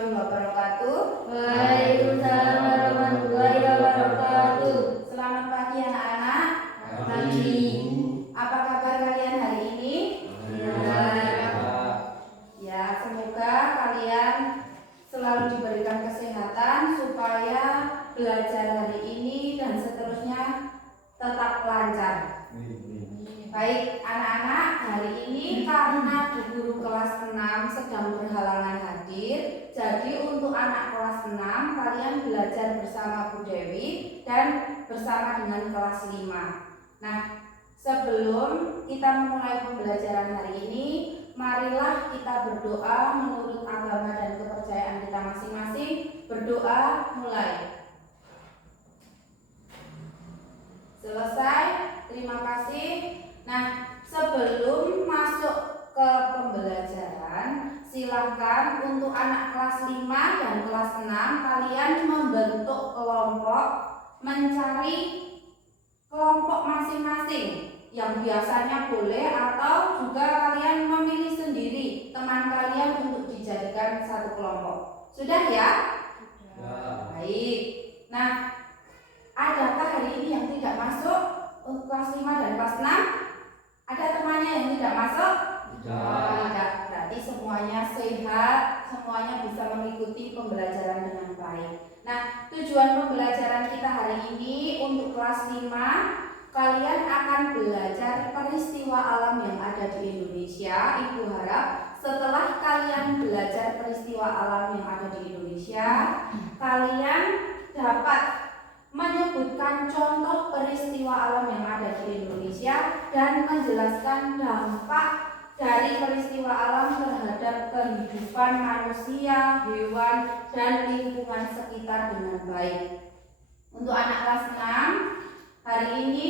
warahmatullahi wabarakatuh. Waalaikumsalam warahmatullahi wabarakatuh. Selamat pagi anak-anak. Pagi. Apa kabar kalian hari ini? Ya, semoga kalian selalu diberikan kesehatan supaya belajar hari ini dan seterusnya tetap lancar. Baik anak-anak, hari ini karena Bu Guru kelas 6 sedang berhalangan hadir, jadi untuk anak kelas 6 kalian belajar bersama Bu Dewi dan bersama dengan kelas 5. Nah, sebelum kita memulai pembelajaran hari ini, marilah kita berdoa menurut agama dan kepercayaan kita masing-masing. Berdoa mulai. Selesai, terima kasih. Nah, sebelum masuk ke pembelajaran, silakan untuk anak kelas 5 dan kelas 6 kalian membentuk kelompok, mencari kelompok masing-masing yang biasanya boleh atau juga kalian memilih sendiri teman kalian untuk dijadikan satu kelompok. Sudah ya? Ya. Baik. Nah, adakah hari ini yang tidak masuk untuk kelas 5 dan kelas 6? Ada temannya yang tidak masuk? Tidak. Berarti semuanya sehat, semuanya bisa mengikuti pembelajaran dengan baik. Nah, tujuan pembelajaran kita hari ini untuk kelas 5, kalian akan belajar peristiwa alam yang ada di Indonesia. Ibu harap setelah kalian belajar peristiwa alam yang ada di Indonesia, kalian dapat menyebutkan contoh peristiwa alam yang ada di Indonesia dan menjelaskan dampak dari peristiwa alam terhadap kehidupan manusia, hewan, dan lingkungan sekitar dengan baik. Untuk anak kelas 6, hari ini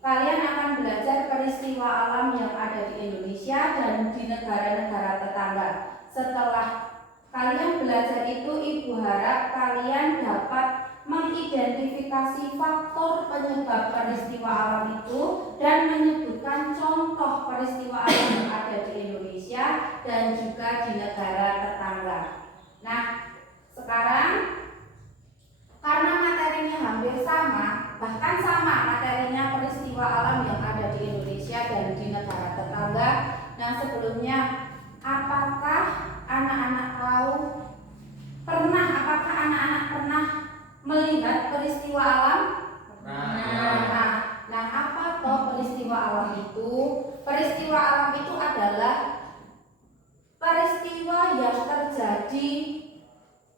kalian akan belajar peristiwa alam yang ada di Indonesia dan di negara-negara tetangga. Setelah kalian belajar itu, Ibu harap kalian dapat mengidentifikasi faktor penyebab peristiwa alam itu dan menyebutkan contoh peristiwa alam yang ada di Indonesia dan juga di negara tetangga. Nah, sekarang karena materinya hampir sama, bahkan sama materinya peristiwa alam yang ada di Indonesia dan di negara tetangga. Nah, sebelumnya apakah anak-anak pernah melihat peristiwa alam? Nah, apa toh peristiwa alam itu? Peristiwa alam itu adalah peristiwa yang terjadi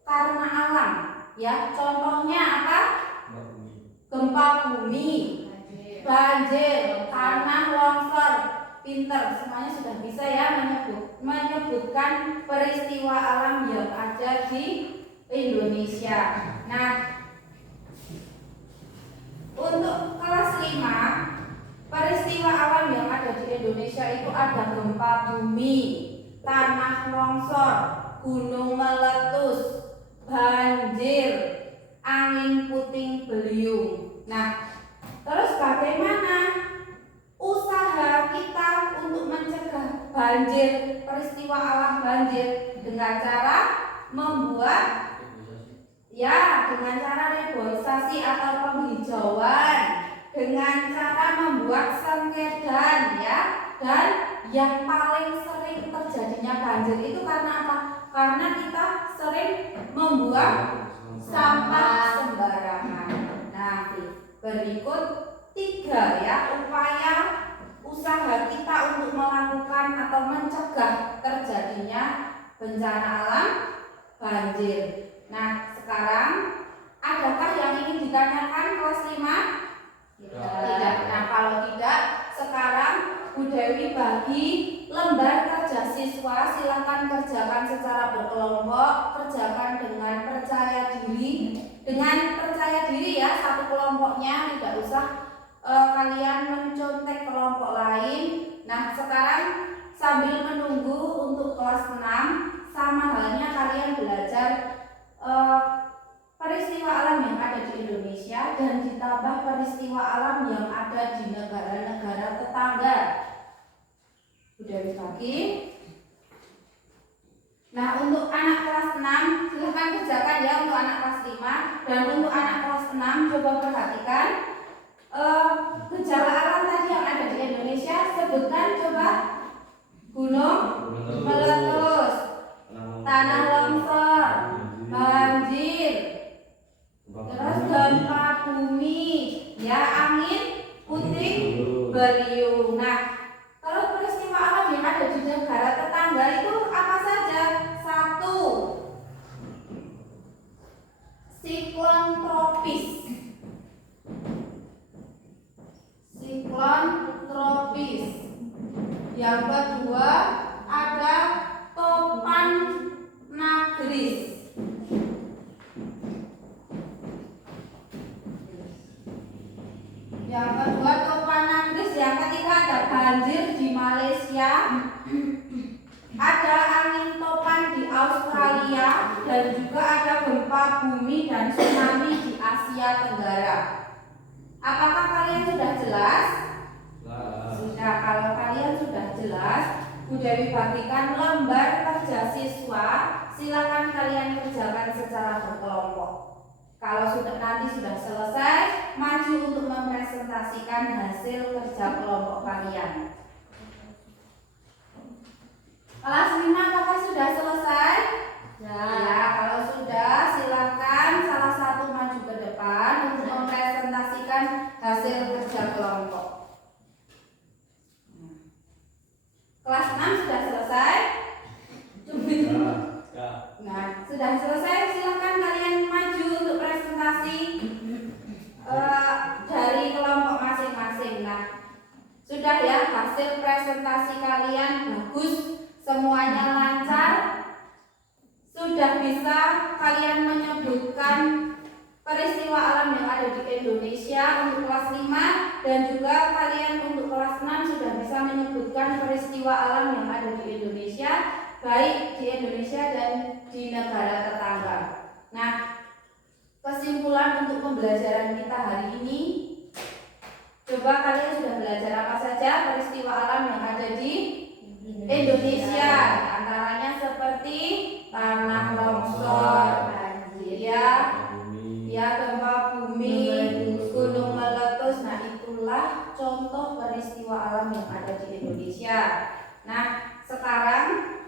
karena alam, ya. Contohnya apa? Gempa bumi, banjir, tanah longsor. Pinter, semuanya sudah bisa ya menyebutkan peristiwa alam yang ada di Indonesia. Nah, untuk kelas 5, peristiwa alam yang ada di Indonesia itu ada gempa bumi, tanah longsor, gunung meletus, banjir, angin puting beliung. Nah, terus bagaimana usaha kita untuk mencegah banjir, peristiwa alam banjir? Dengan cara membuat, ya, dengan cara reboisasi atau penghijauan, dengan cara membuat sengkedan, ya. Dan yang paling sering terjadinya banjir itu karena apa? Karena kita sering membuang sampah sembarangan. Nah, berikut 3 ya upaya usaha kita untuk melakukan atau mencegah terjadinya bencana alam banjir. Nah, sekarang adakah yang ingin ditanyakan kelas 5? Tidak. Nah, kalau tidak, sekarang Bu Dewi bagi lembar kerja siswa, silakan kerjakan secara berkelompok, kerjakan dengan percaya diri. Dengan percaya diri ya, satu kelompoknya, tidak usah kalian mencontek kelompok lain. Nah, sekarang sambil menunggu untuk kelas 6, sama halnya kalian belajar peristiwa alam yang ada di Indonesia dan ditambah peristiwa alam yang ada di negara-negara tetangga. Udah bagi. Nah, untuk anak kelas 6 silakan kerjakan ya untuk anak kelas 5, dan untuk anak kelas 6 coba perhatikan gejala alam tadi yang ada di Indonesia, sebutkan coba. Gunung meletus, tanah longsor, banjir, terus gempa bumi, ya, angin puting beliung. Nah, kalau peristiwa alam yang ada di negara tetangga itu apa saja? 1. Siklon tropis. Siklon tropis. Yang kedua ada topan nagris. Yang kedua topan nagris. Yang ketiga ada banjir di Malaysia. Ada angin topan di Australia, dan juga ada gempa bumi dan tsunami di Asia Tenggara. Apakah kalian sudah jelas? Sudah. Kalau kalian sudah jelas, Bu Dewi bagikan lembar kerja siswa. Silakan kalian kerjakan secara berkelompok. Kalau nanti sudah selesai, maju untuk mempresentasikan hasil kerja kelompok kalian. Kelas 5 apakah sudah selesai? Ya, kalau sudah silakan salah satu maju ke depan untuk mempresentasikan hasil kerja kelompok. Kelas 6 sudah selesai? Nah, sudah selesai, silakan kalian maju untuk presentasi dari kelompok masing-masing. Nah, sudah ya, hasil presentasi kalian bagus, semuanya lancar. Sudah bisa kalian menyebutkan peristiwa alam yang ada di Indonesia untuk kelas 5, dan juga kalian untuk kelas 6 sudah bisa menyebutkan peristiwa alam yang ada di Indonesia, baik di Indonesia dan di negara tetangga. Nah, kesimpulan untuk pembelajaran kita hari ini, coba kalian sudah belajar apa saja peristiwa alam yang ada di Indonesia, antaranya seperti tanah longsor, banjir, ya, gempa bumi, gunung meletus. Nah, itulah contoh peristiwa alam yang ada di Indonesia. Nah, sekarang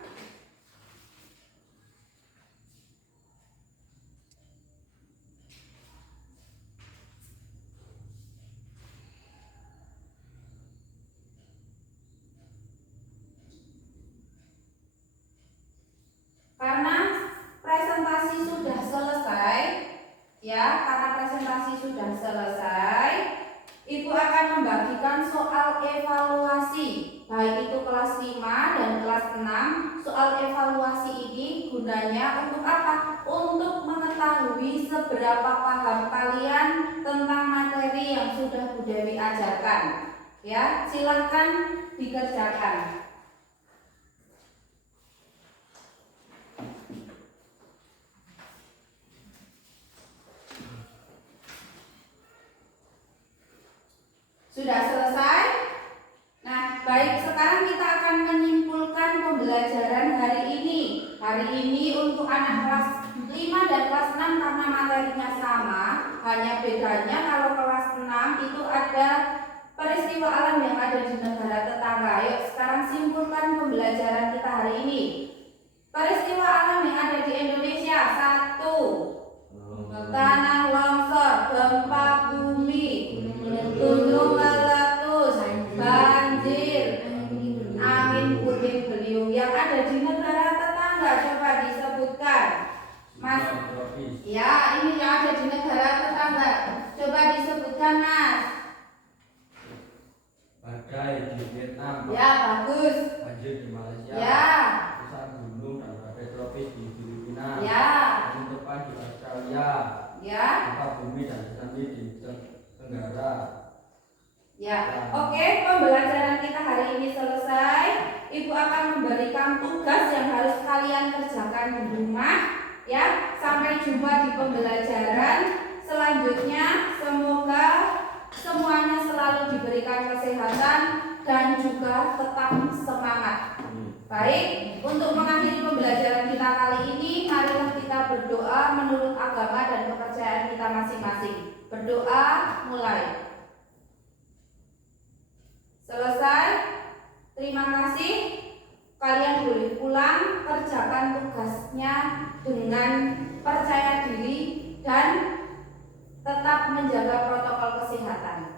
karena presentasi sudah selesai, Ibu akan membagikan soal evaluasi, baik itu kelas 5 dan kelas 6. Soal evaluasi ini gunanya untuk apa? Untuk mengetahui seberapa paham kalian tentang materi yang sudah Bu Dewi ajarkan. Ya, silakan dikerjakan. Sudah selesai? Nah, baik, sekarang kita akan menyimpulkan pembelajaran hari ini. Hari ini untuk anak kelas 5 dan kelas 6 karena materinya sama, hanya bedanya kalau kelas 6 itu ada peristiwa alam yang ada di negara tetangga. Ayo sekarang simpulkan pembelajaran kita hari ini. Peristiwa alam yang ada di Indonesia: 1. Tanah longsor, gempa bumi, gunung meletus, banjir, angin puting beliung. Yang ada di negara tetangga coba disebutkan, Mas. Ya, ini yang ada di negara tetangga. Coba disebutkan, Mas. Badai di Vietnam. Ya, bagus. Banjir di Malaysia. Ya. Pusat gunung dan badai tropis di Filipina. Ya. Angin topan di Australia. Ya. Gempa bumi dan tsunami di Tenggara. Ya, oke, pembelajaran kita hari ini selesai. Ibu akan memberikan tugas yang harus kalian kerjakan di rumah. Ya, sampai jumpa di pembelajaran selanjutnya. Semoga semuanya selalu diberikan kesehatan dan juga tetap semangat. Baik, untuk mengakhiri pembelajaran kita kali ini, marilah kita berdoa menurut agama dan kepercayaan kita masing-masing. Berdoa mulai. Selesai. Terima kasih. Kalian boleh pulang, kerjakan tugasnya dengan percaya diri dan tetap menjaga protokol kesehatan.